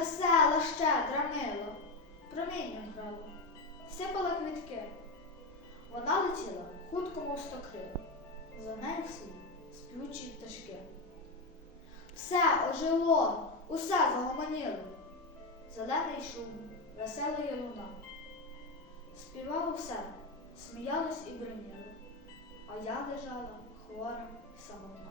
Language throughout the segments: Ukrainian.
весела, щедра, мила, промінням грала, сипала квітки. Вона летіла хутко, мов стокрил, за нею вслід співчі пташки. Все ожило, усе загомоніло, зелений шум, весела луна. Співало все, сміялось і броніло, а я лежала хвора самотна.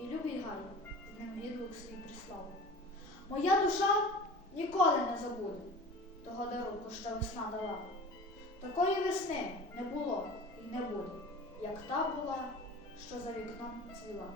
І любий гай з ним відгук свій прислав. Моя душа ніколи не забуде того дарунку, що весна дала. Такої весни не було і не буде, як та була, що за вікном цвіла.